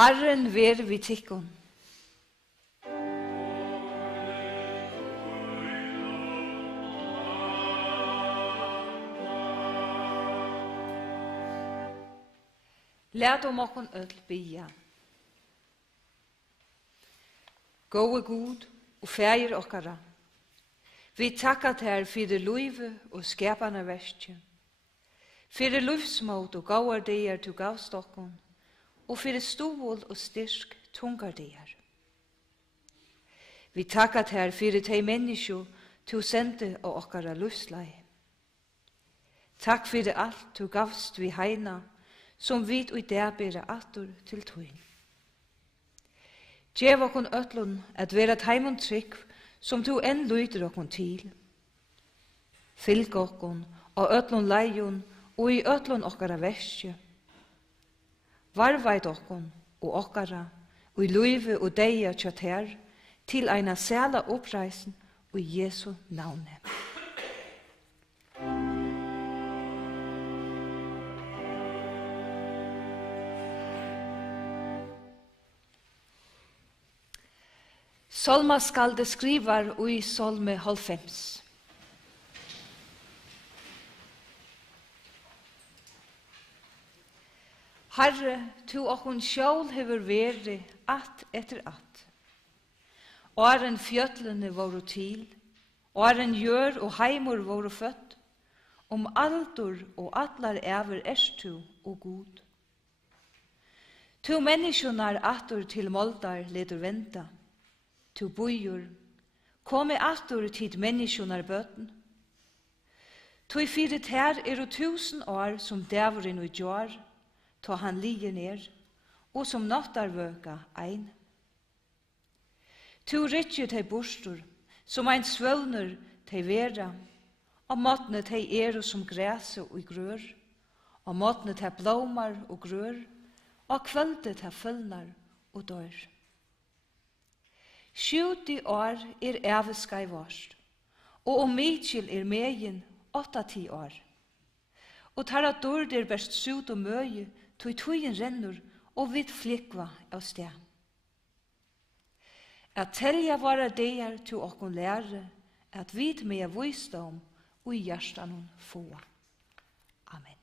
Herren ver vi tikkun. Lærd om okkon øll bia. Gåe Gud og fægir okkara. Vi takka ter fyrir luive og skapana verskje. Fyrir lufsmåt og gauar deir tu gavst okkon, og fyrir stovål og styrk tungar deir. Vi takka ter fyrir tei menneskjo tu sende og okkara lufslei. Takk fyrir alt tu gavst vi heina, som vit og der bera atur til tøyn. Gjev okkon ötlun at vera teimun trygg, som tu enn lyder okkon til. Fylg okkon og ötlun leion og i ötlun okkara verskje. Varveit okkon og okkara og i luive og deia tjater til eina sæla oppreisen og i Jesu navne. Salma skal det skrivar og i Salme 90. Herre, tu okkon sjål hever veri at etter at. Åren fjøtlene voru til, åren gjør og heimur voru født, aldur og allar ever tu og god. Tu menneskjonar atur til moldar leder venta, tu bujur, komi atur tid menneskjonar bøten. Tu fyrit her 1000 år som dævrin og gjør, ta han lige ner, og som nattarvøka ein. Tu ritje tei bostur, som ein svølner tei vera, og måtne tei som græse og grør, og måtne tei blomar og grør, og kvölde tei følnar og dør. 70 år eveskai varst, og mykjel megin 80 år. Og tarra dår best sut og møye, tog tøyen rennur og vidt flikva av sted. At telja vara deir til okkon lære, at vit med visdom og i hjertan få. Amen.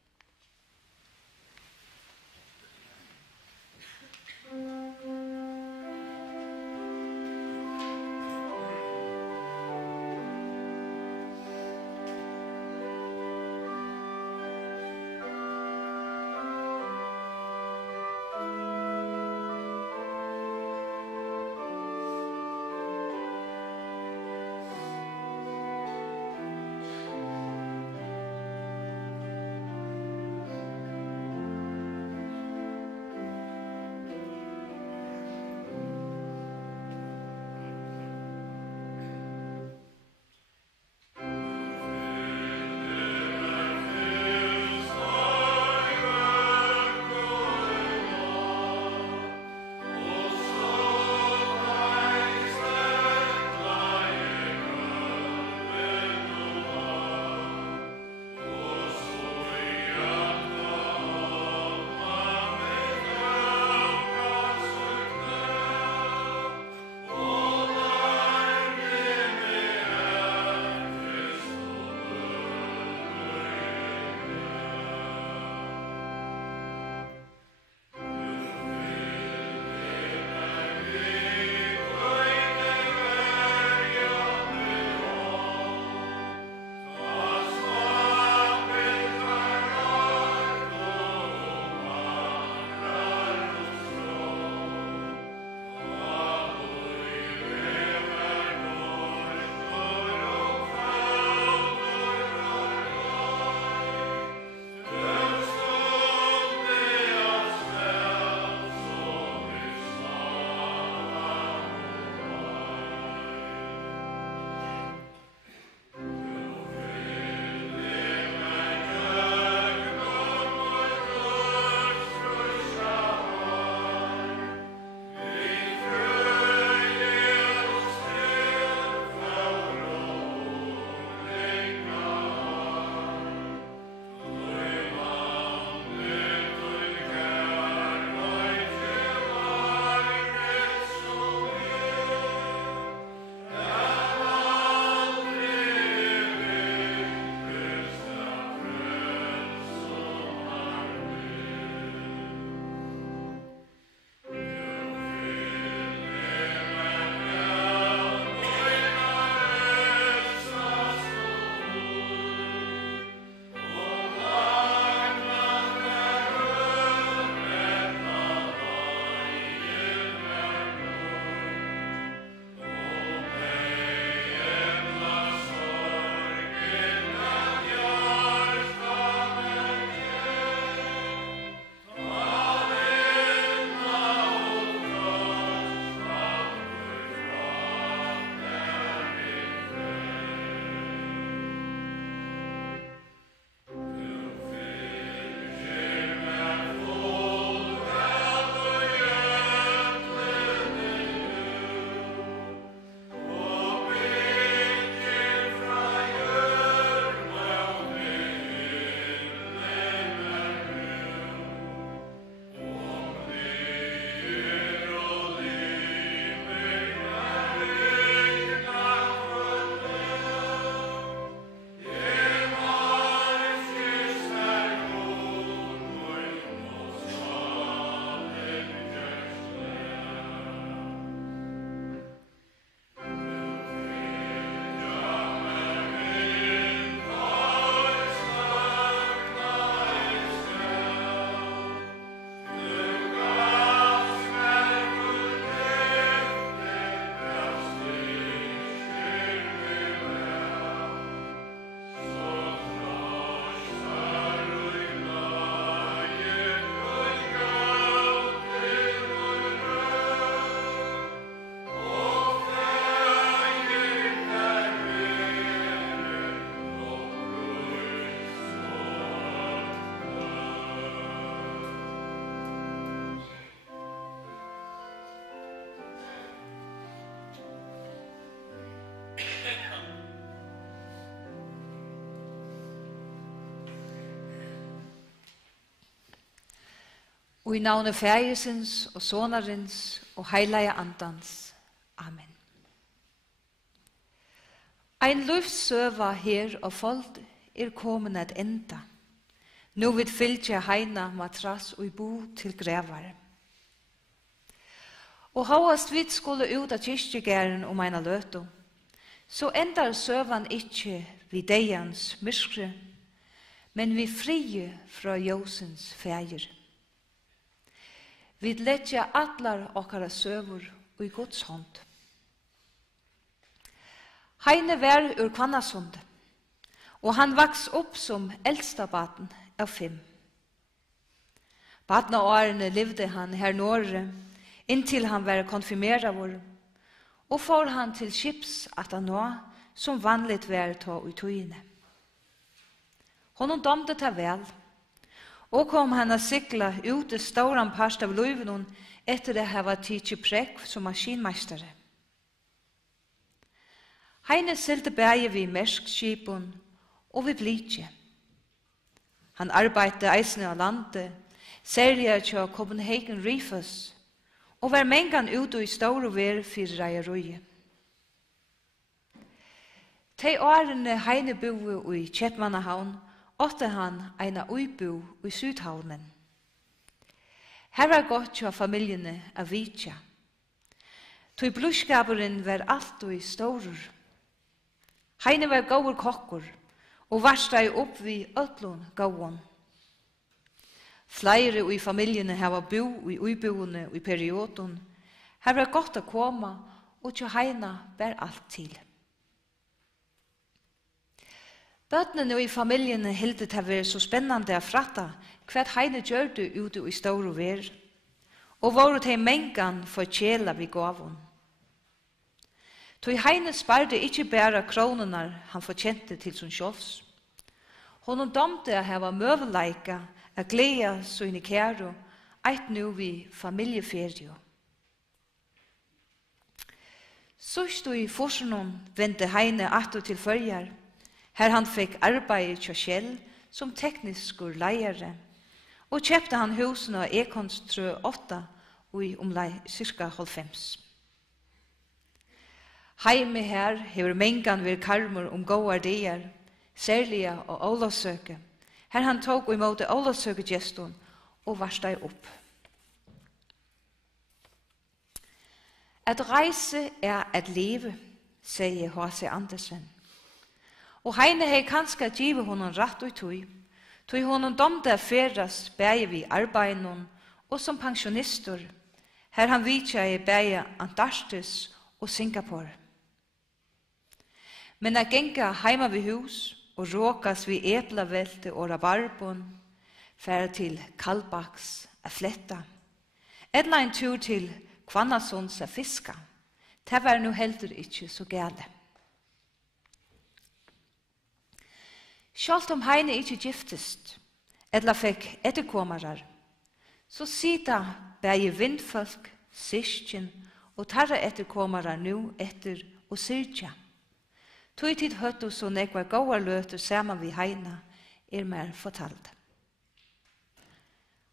Og i navnet Fægisens og Sonarens og Heilige Andans. Amen. Ein livssøva her og folk kommet at enda. Nå vil fylgja heina matrass og bo til grevar. Og havast vi skulle ut av kyrkjegæren om eina løto, så endar søvan ikkje vid deians myskre, men vi frie fra Josens fægir. Vi letja allar okkara søvur i Guds hånd. Heine var ur Kvannasund, og han vaks opp som eldsta baden av 5. Baden av årene levde han her Norge, inntil han var konfirmeravur, og får han til skips at han nå, som vanligt var ta i tøyene. Honom domte ta vel, og kom han a sikla ut i stauran parst av løyvenon etter det hava tidsi prekk som maskinmeistere. Heine silte bæge vi merskskipun og vi blidje. Han arbeidde eisne av landet, særlig til Copenhagen Reefers, og var mengan ute i stauro ver fyrir reiarøye. Tei årene Heine boe i Kjeppmannahavn, åtte han eina uibo i Sydhavnen. Her var godt til familjene av Vitja. Tui bluskaperen var alt og i staurur. Heine var gaur kokkur, og varsteg opp vi ötlun gauon. Flere i familjene hava bo i uiboene i perioden. Her var godt å koma, og til Heina ber alt til. Bøtnene i familjene hildet det vært så spennende å fratta hva Heine gjør det ute i store ver, og var til mengan for kjela vi gavon. Tog Heine sparte ikke bare kronerna han fortjente til sin sjåls. Honom domte å hava møveleika, å glede sine kære, eit nu vi familieferie. Sørst i forsenon vendte Heine atter til førjar, her han fikk arbeid til Kjell som teknisk leiere, og kjøpte han husene av Ekonstrø 8 i omlai cirka 90. Heime her hever mengan vir karmur gåar dier, særlige og Olavsøke, her han tok imot Olavsøke-gjeston og varsteg opp. At reise at leve, sier H.C. Andersen. Og Heine hei kanskje givet honom rett og tog honom domte å feras bæge vi arbeidnon og som pensjonister, her han vitja i bæge Antarktis og Singapore. Men at genga heima vi hus og råkas vi eplavelte og rabarbon, færa til Kallbaks a fletta, edla en tur til Kvannasons a fiska, det var nu heldur ikkje så gale. Sjalt om Heine ikkje giftest, edla fikk etterkomarar, så sida bæge vindfolk, syskjen og tarra etterkomarar nu etter og syrkja. Tog tid høttu så nekvar gåar løter saman vi Heina mer fortalt.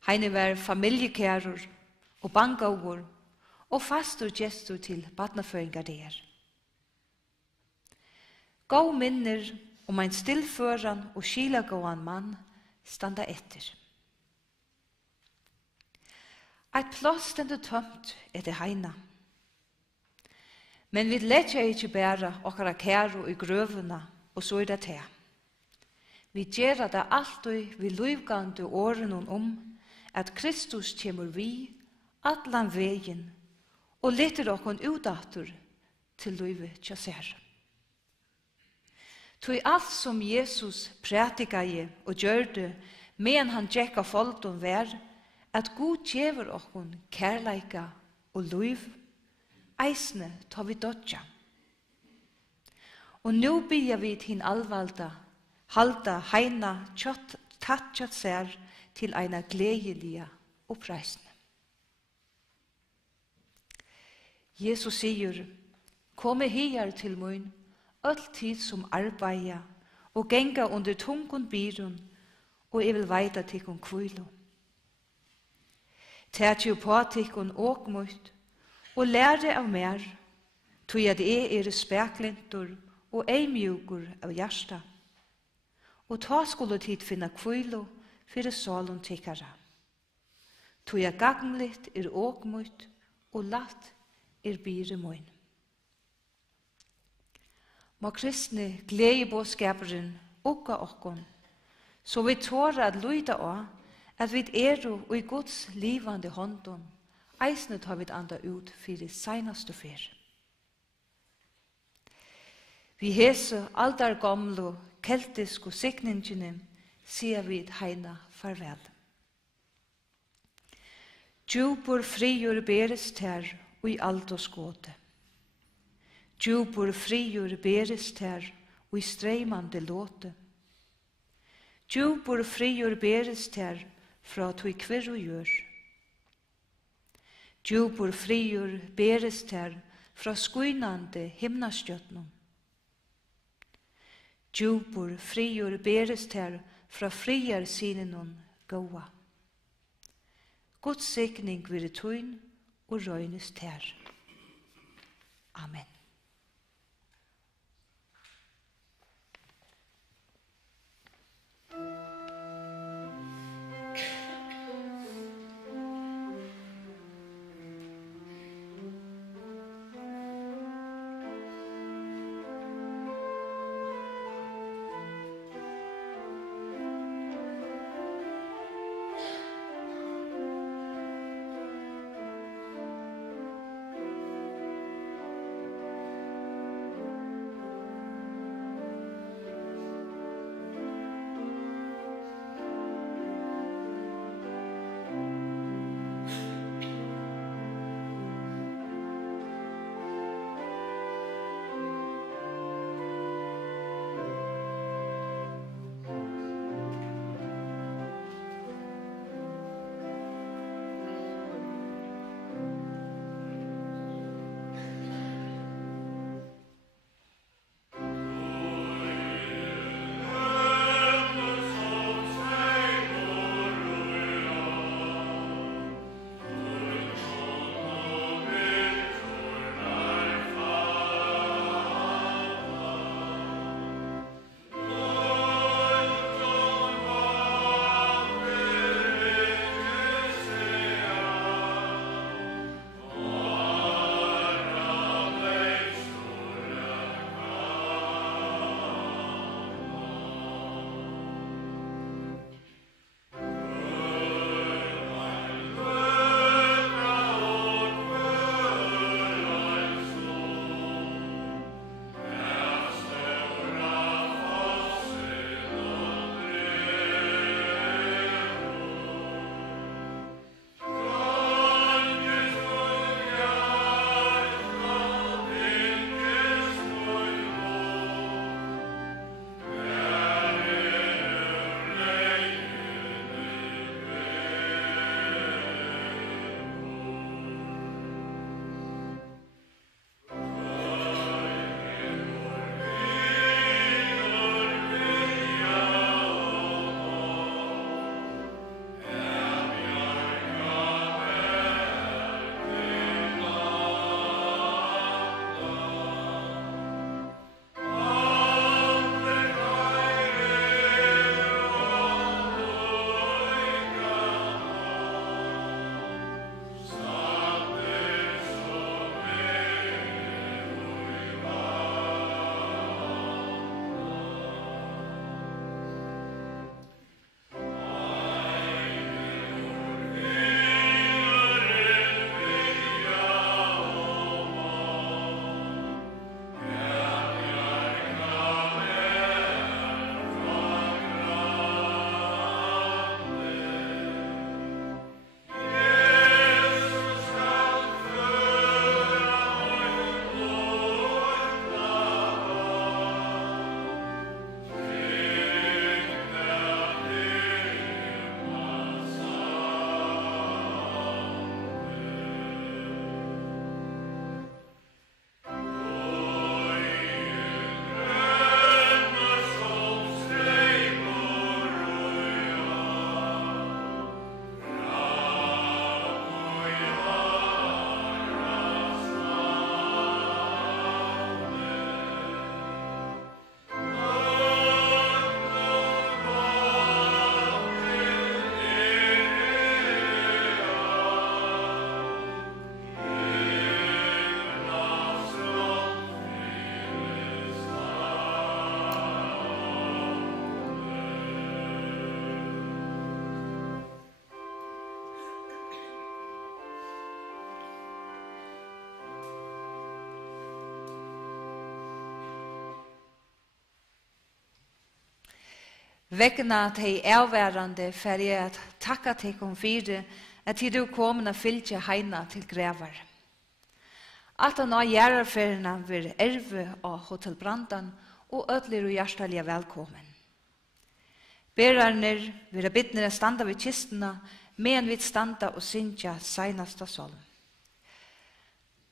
Heine var familjekærur og bangaugur og fastur gestur til badnaføringar der. Gå minner om ein stillføran og skilagåan mann standa etter. Eit plass stendur tømt etter Heina. Men vi letja ikkje bæra okkara kæru i grøvuna, og så det til. Vi gjerra det alltid vi løyvgande årenon at Kristus kjemur vi allan vegin, og letter okkon udatur til løyve tjasser. Tog alt som Jesus prætikaje og gjørde, men han tjekka folkdom vær, at Gud gjever okkon kærleika og løyv, eisne tar vi dodja. Og nu bygger vi til alvalda, halda Heina tatchat ser til eina gledelige oppreisende. Jesus sier, komme her til mun, alltid som arbeida, og genga under tungun byrun, og jeg vil veida til kon kvilo. Tæt jo på tikkun åkmut, og lære av mer, tog at jeg speklintor og mjukur av hjärsta. Og ta skulle tid finna kvilo fyrir salen tikkara. Tog jeg gagnligt åkmut, og latt bire moin. Må kristne glede bådskaperen okka okkon, så vi tåra at lyda av at vi og i Guds livande håndon, eisne tar vi anda ut fyrir seinaste fyr. Vi hese aldar gamle, keltiske sikningene, sier vi heina farvel. Djupur frigjør beres ter, og i alt og skåte. Djupur frigjør beres ter, og i streimande låte. Djupur frigjør beres ter, fra tog kvirr og gjør. Djupur frigjør beres ter, fra skuinande himnastjötnum. Djupur frigjør beres ter, fra friar sinenun gåa. Guds sikning vir tøyn og røynes ter. Amen. Vegna til avværende for jeg at takka til om fire at tid du kommer og fylke heina til grevar. Alt han av gjerarferina vil erve av Hotel Brandan og ødler og hjertelige velkommen. Berarner vil bittnere standa ved kistene, men vi standa og synja seinasta solm.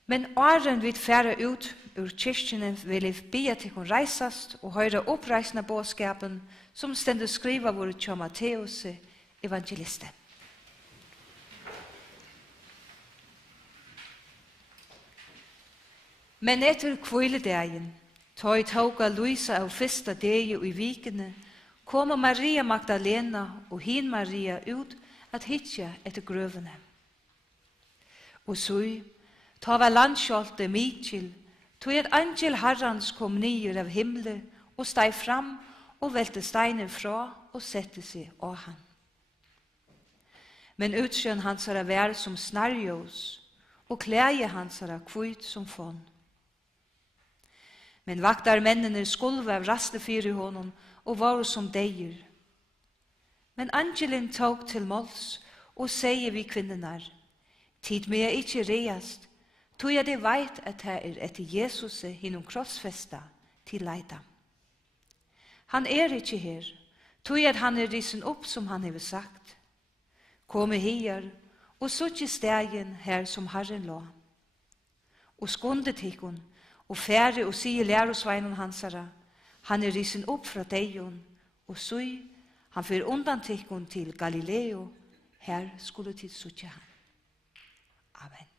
Men åren vi færa ut ur kyrkjene vil jeg bia til å reisast og høyre oppreisende bådskapen som stendur skriva våre tja Matteus evangeliste. Men etter kvilledegen, ta i tauga Luisa av fyrsta degi i vikene, kom Maria Magdalena og hin Maria ut at hitja etter grøvene. Og så, ta var landskjolte Mikil, tog et angel Herrans kom nyer av himle og steg fram og velte steinen fra og sette seg av han. Men utsjøen hans er vær som snarjås, og klæje hans er kvitt som fån. Men vaktar mennene skulve av rastefyr i honom, og var som deir. Men angelen tog til måls, og sier vi kvinnenar, tid med jeg ikke reast, tog jeg det veit at her etter Jesus hinnom krossfesta til leida. Han ikke her, tog jeg at han risen opp som han hever sagt. Komme her, og suttje stegen her som Herren lå. Og skundet hikkun, og færre og sier lærosveinen hansara, han risen opp fra deion, og så han fyr undan tikkun til Galileo, her skulle til suttje han. Amen.